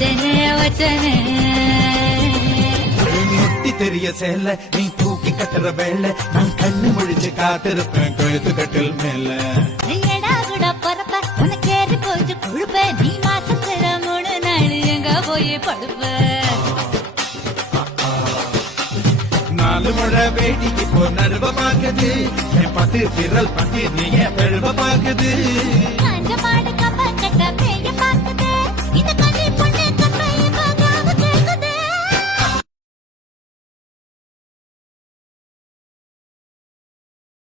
வச்சனே முட்டி தெரிய சேல நீ தூக்கி கட்டுற வேலை நான் கண்ணு முழிச்சு காத்திருப்பேன் கழுத்து கட்டில் மேல எடா கூட பொறப்ப உனக்கு ஏறி போச்சு கொழுப்ப நீ மாசத்துல 3 நாள் எங்க போய் படுப்ப 4 முழை வேடிக்கு போ நடுவ பாக்குது என் பட்டு விரல் பட்டு நீ என் பெழுவ பாக்குது காஞ்ச மாடு